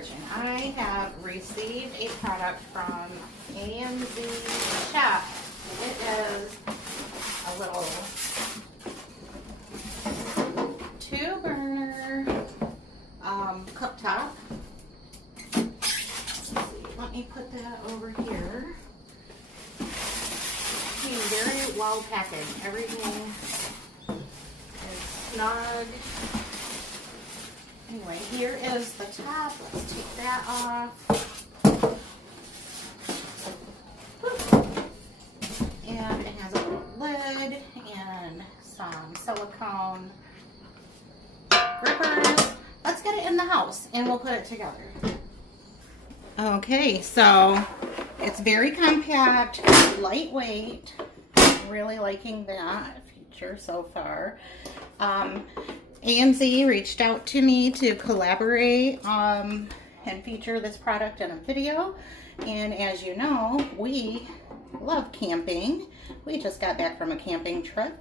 searching. I have received a product from AMZCHEF. It is a little 2-burner cooktop. Let's see, let me put that over here. Very well packaged. Everything is snug. Anyway, here is the top. Let's take that off. And it has a little lid and some silicone grippers. Let's get it in the house and we'll put it together. Okay, so it's very compact, lightweight. Really liking that feature so far. AMZ reached out to me to collaborate and feature this product in a video. And as you know, we love camping. We just got back from a camping trip.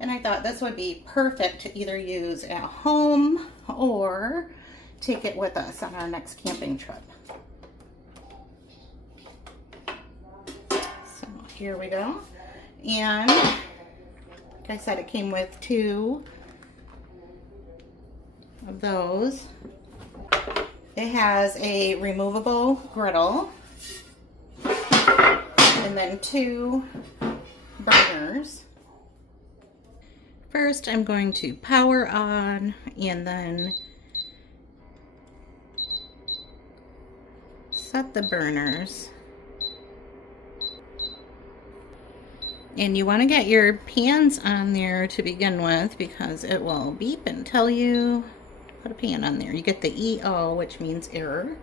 And I thought this would be perfect to either use at home or take it with us on our next camping trip. So here we go. And like I said, it came with 2 of those. It has a removable griddle and then 2 burners. First, I'm going to power on and then set the burners. And you want to get your pans on there to begin with because it will beep and tell you to put a pan on there. You get the EO, which means error.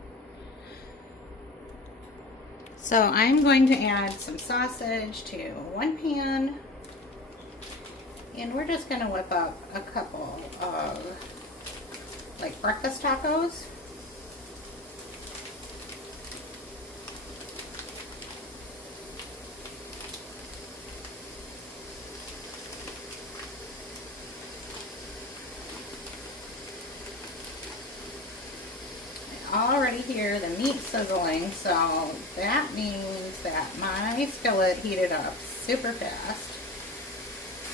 So I'm going to add some sausage to 1 pan. And we're just going to whip up a couple of like breakfast tacos. Already hear the meat sizzling, so that means that my skillet heated up super fast.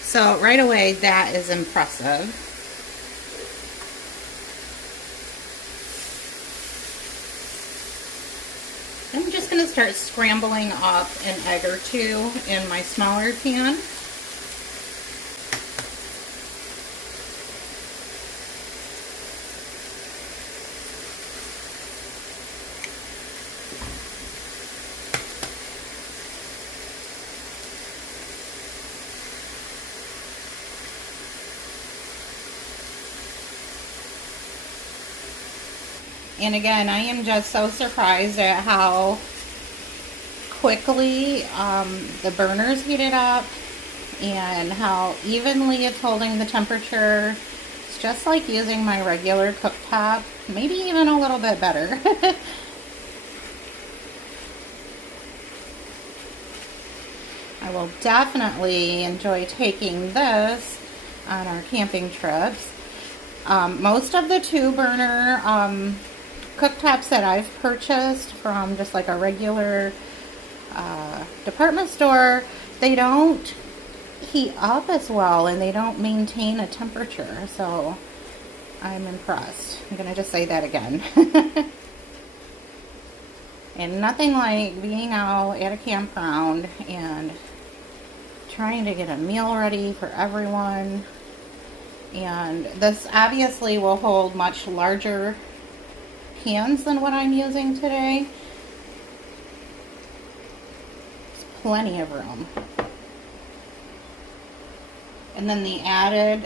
So right away, that is impressive. I'm just going to start scrambling up an egg or 2 in my smaller pan. And again, I am just so surprised at how quickly the burners heated up and how evenly it's holding the temperature. It's just like using my regular cooktop, maybe even a little bit better. I will definitely enjoy taking this on our camping trips. Most of the 2-burner cooktops that I've purchased from just like a regular department store, they don't heat up as well and they don't maintain a temperature, so I'm impressed. I'm gonna just say that again. And nothing like being out at a campground and trying to get a meal ready for everyone. And this obviously will hold much larger pans than what I'm using today. There's plenty of room. And then the added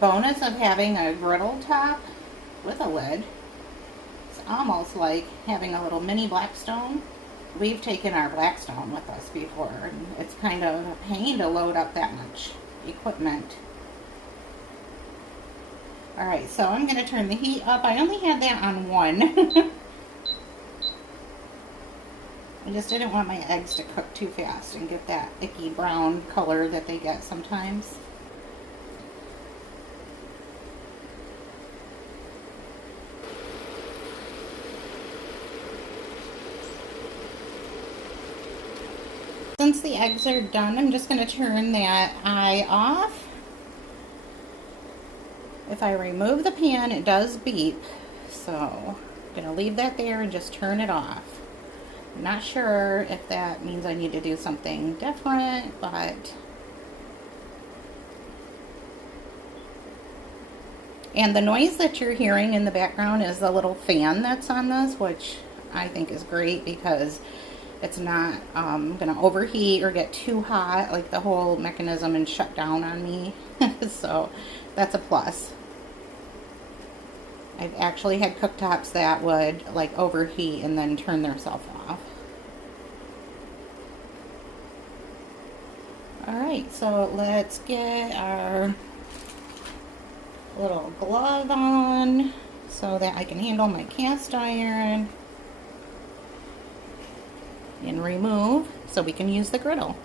bonus of having a griddle top with a lid. It's almost like having a little mini Blackstone. We've taken our Blackstone with us before, and it's kind of a pain to load up that much equipment. Alright, so I'm going to turn the heat up. I only had that on 1. I just didn't want my eggs to cook too fast and get that icky brown color that they get sometimes. once the eggs are done, I'm just going to turn that eye off. If I remove the pan, it does beep. So I'm going to leave that there and just turn it off. I'm not sure if that means I need to do something different, but... And the noise that you're hearing in the background is the little fan that's on this, which I think is great because it's not going to overheat or get too hot, like the whole mechanism and shut down on me. So that's a plus. I've actually had cooktops that would like overheat and then turn themselves off. Alright, so let's get our little glove on so that I can handle my cast iron and remove so we can use the griddle.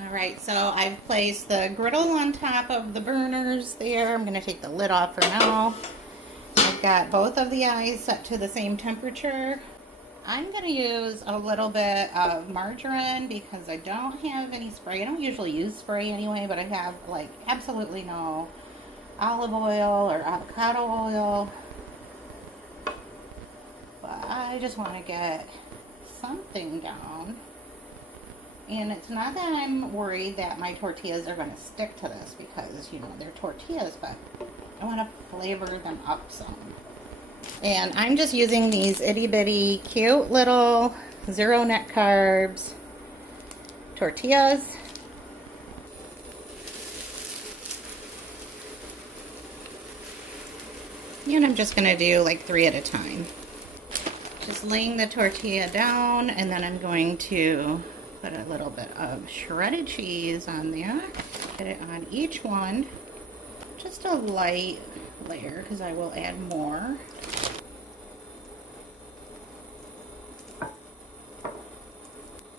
Alright, so I've placed the griddle on top of the burners there. I'm going to take the lid off for now. I've got both of the eyes set to the same temperature. I'm going to use a little bit of margarine because I don't have any spray. I don't usually use spray anyway, but I have like absolutely no olive oil or avocado oil. But I just want to get something down. And it's not that I'm worried that my tortillas are going to stick to this because, you know, they're tortillas, but I want to flavor them up some. And I'm just using these itty bitty cute little 0 net carbs tortillas. And I'm just going to do like 3 at a time. Just laying the tortilla down, and then I'm going to put a little bit of shredded cheese on there. Get it on each one. Just a light layer because I will add more.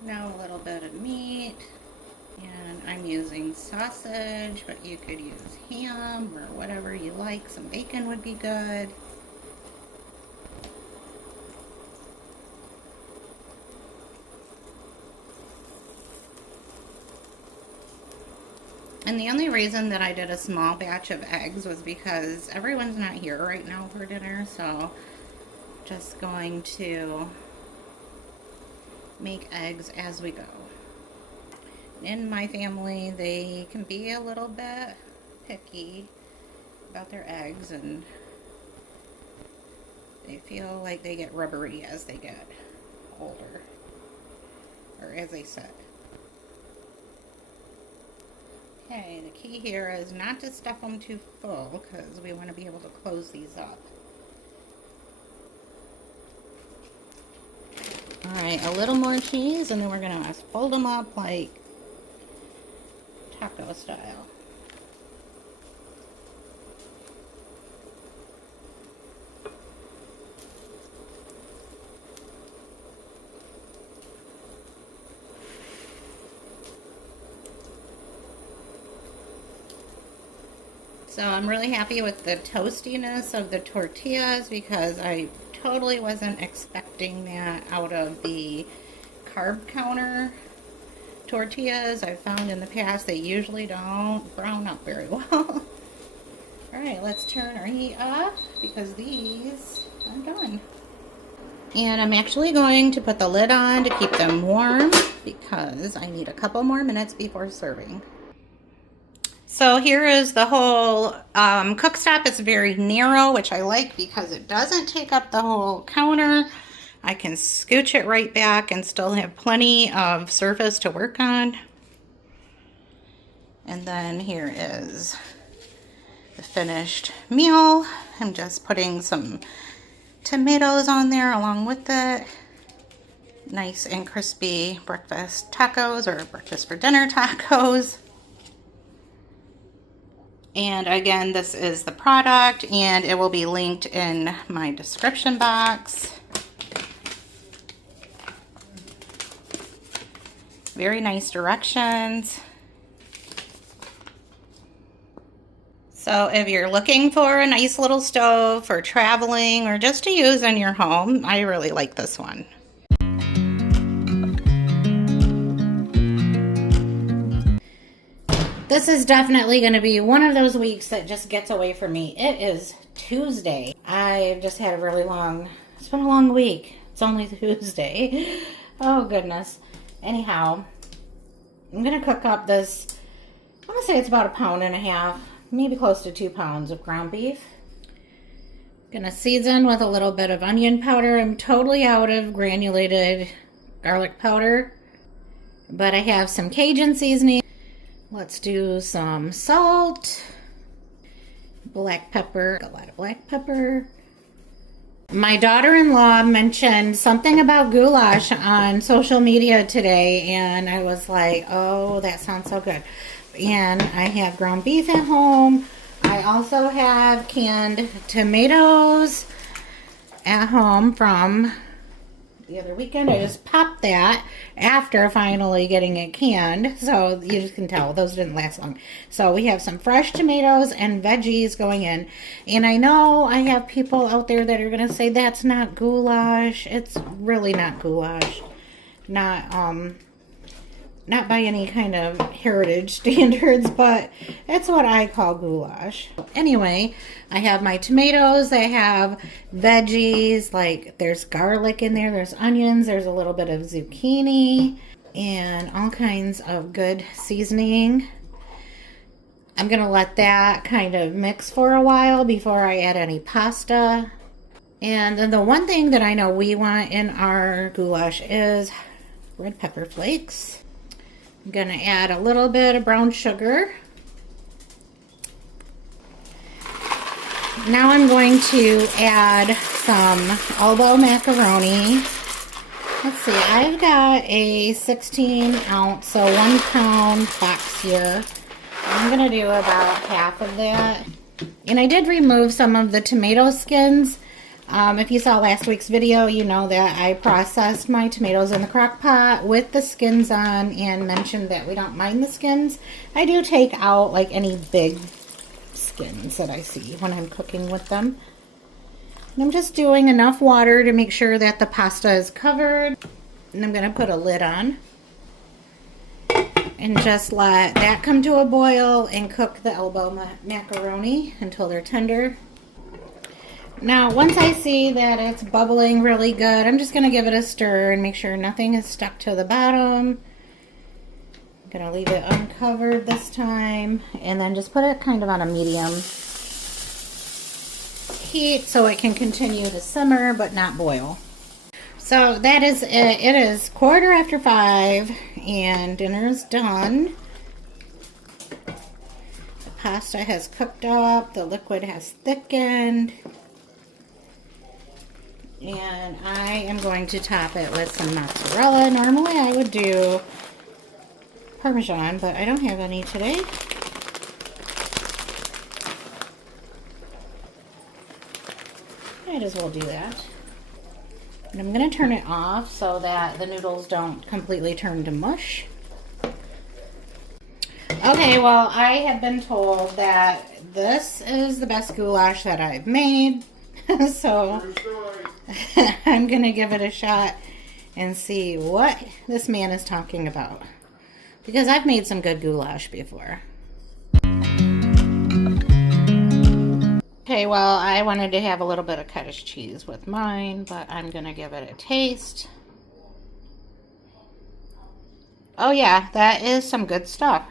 Now a little bit of meat. And I'm using sausage, but you could use ham or whatever you like. Some bacon would be good. And the only reason that I did a small batch of eggs was because everyone's not here right now for dinner, so just going to make eggs as we go. In my family, they can be a little bit picky about their eggs, and they feel like they get rubbery as they get older, or as they set. Okay, the key here is not to stuff them too full because we want to be able to close these up. Alright, a little more cheese, and then we're going to fold them up like taco style. So I'm really happy with the toastiness of the tortillas because I totally wasn't expecting that out of the carb counter tortillas I've found in the past. They usually don't brown up very well. Alright, let's turn our heat off because these are done. And I'm actually going to put the lid on to keep them warm because I need a couple more minutes before serving. So here is the whole cooktop. It's very narrow, which I like because it doesn't take up the whole counter. I can scooch it right back and still have plenty of surface to work on. And then here is the finished meal. I'm just putting some tomatoes on there along with it. Nice and crispy breakfast tacos or breakfast for dinner tacos. And again, this is the product and it will be linked in my description box. Very nice directions. So if you're looking for a nice little stove for traveling or just to use in your home, I really like this one. This is definitely going to be one of those weeks that just gets away from me. It is Tuesday. I just had a really long, it's been a long week. It's only Tuesday. Oh goodness. Anyhow, I'm going to cook up this, I'm going to say it's about 1.5 pounds, maybe close to 2 pounds of ground beef. I'm going to season with a little bit of onion powder. I'm totally out of granulated garlic powder, but I have some Cajun seasoning. Let's do some salt, black pepper, a lot of black pepper. My daughter-in-law mentioned something about goulash on social media today, and I was like, oh, that sounds so good. And I have ground beef at home. I also have canned tomatoes at home from the other weekend. I just popped that after finally getting it canned, so you just can tell those didn't last long. So we have some fresh tomatoes and veggies going in, and I know I have people out there that are going to say that's not goulash. It's really not goulash. Not by any kind of heritage standards, but it's what I call goulash. Anyway, I have my tomatoes, I have veggies, like there's garlic in there, there's onions, there's a little bit of zucchini, and all kinds of good seasoning. I'm gonna let that kind of mix for a while before I add any pasta. And then the one thing that I know we want in our goulash is red pepper flakes. I'm going to add a little bit of brown sugar. Now I'm going to add some elbow macaroni. Let's see, I've got a 16-ounce, so 1 pound box here. I'm going to do about half of that. And I did remove some of the tomato skins. If you saw last week's video, you know that I processed my tomatoes in the crock pot with the skins on and mentioned that we don't mind the skins. I do take out like any big skins that I see when I'm cooking with them. And I'm just doing enough water to make sure that the pasta is covered. And I'm going to put a lid on and just let that come to a boil and cook the elbow macaroni until they're tender. Now, once I see that it's bubbling really good, I'm just going to give it a stir and make sure nothing is stuck to the bottom. I'm going to leave it uncovered this time, and then just put it kind of on a medium heat so it can continue to simmer but not boil. So that is it. It is 5:15 and dinner is done. The pasta has cooked up, the liquid has thickened. And I am going to top it with some mozzarella. Normally I would do Parmesan, but I don't have any today. Might as well do that. And I'm going to turn it off so that the noodles don't completely turn to mush. Okay, well, I have been told that this is the best goulash that I've made. So I'm going to give it a shot and see what this man is talking about. Because I've made some good goulash before. Okay, well, I wanted to have a little bit of cottage cheese with mine, but I'm going to give it a taste. Oh yeah, that is some good stuff.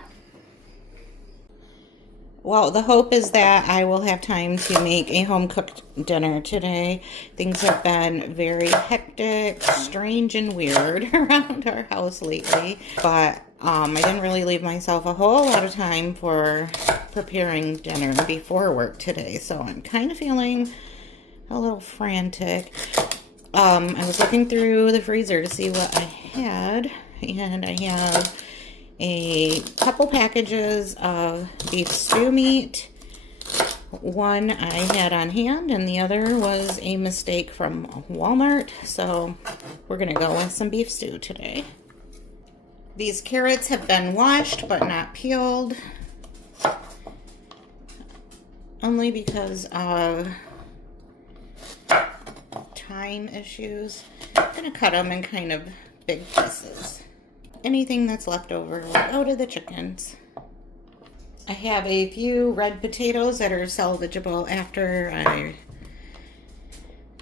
Well, the hope is that I will have time to make a home-cooked dinner today. Things have been very hectic, strange, and weird around our house lately. But I didn't really leave myself a whole lot of time for preparing dinner before work today. So I'm kind of feeling a little frantic. I was looking through the freezer to see what I had. And I have a couple packages of beef stew meat. One I had on hand and the other was a mistake from Walmart. So we're going to go with some beef stew today. These carrots have been washed but not peeled. only because of time issues. I'm gonna cut them in kind of big pieces. Anything that's left over will go to the chickens. I have a few red potatoes that are salvageable after I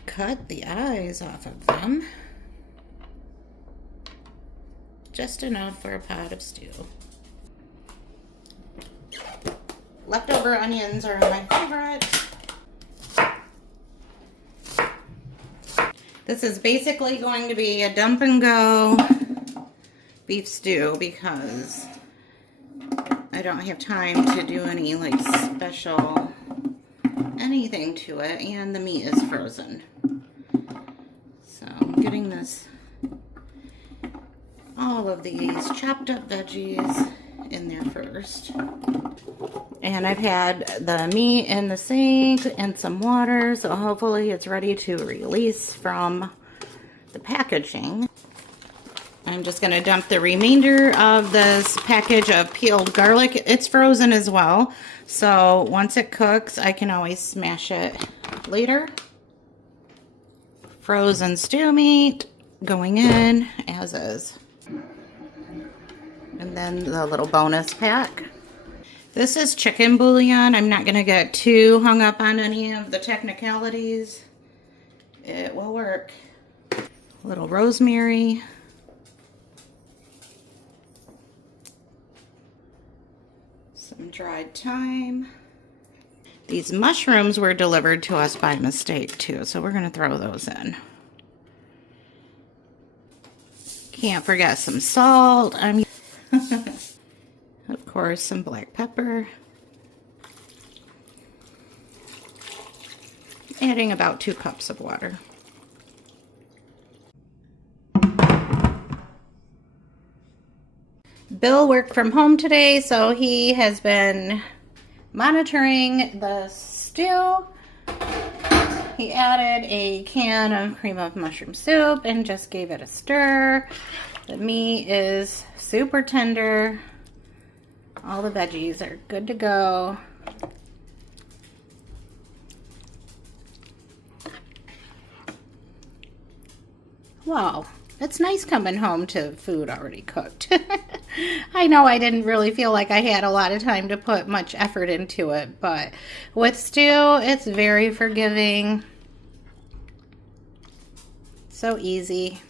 cut the eyes off of them. Just enough for a pot of stew. Leftover onions are my favorite. This is basically going to be a dump and go beef stew because I don't have time to do any like special anything to it, and the meat is frozen. So I'm getting this, all of these chopped up veggies in there first. And I've had the meat in the sink and some water, so hopefully it's ready to release from the packaging. I'm just going to dump the remainder of this package of peeled garlic. It's frozen as well, so once it cooks, I can always smash it later. Frozen stew meat going in as is. And then the little bonus pack. This is chicken bouillon. I'm not going to get too hung up on any of the technicalities. It will work. A little rosemary. Some dried thyme. These mushrooms were delivered to us by mistake too, so we're going to throw those in. Can't forget some salt. Of course, some black pepper. Adding about 2 cups of water. Bill worked from home today, so he has been monitoring the stew. He added a can of cream of mushroom soup and just gave it a stir. The meat is super tender. All the veggies are good to go. Wow, it's nice coming home to food already cooked. I know I didn't really feel like I had a lot of time to put much effort into it, but with stew, it's very forgiving. So easy.